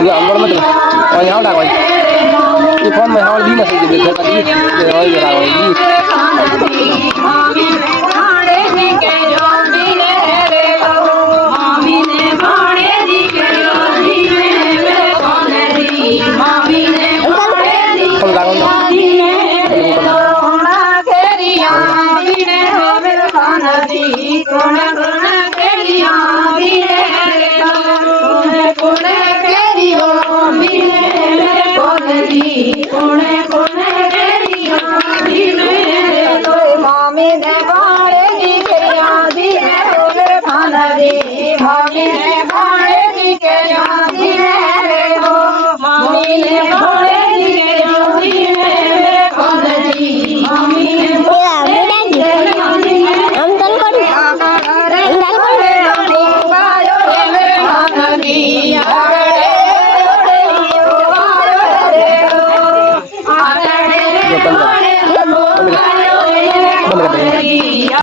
Enggak, mau मतलब और यहाँ डाल ये फॉर्म में और दी ना सही देखा था ये और ये रहा Gracias.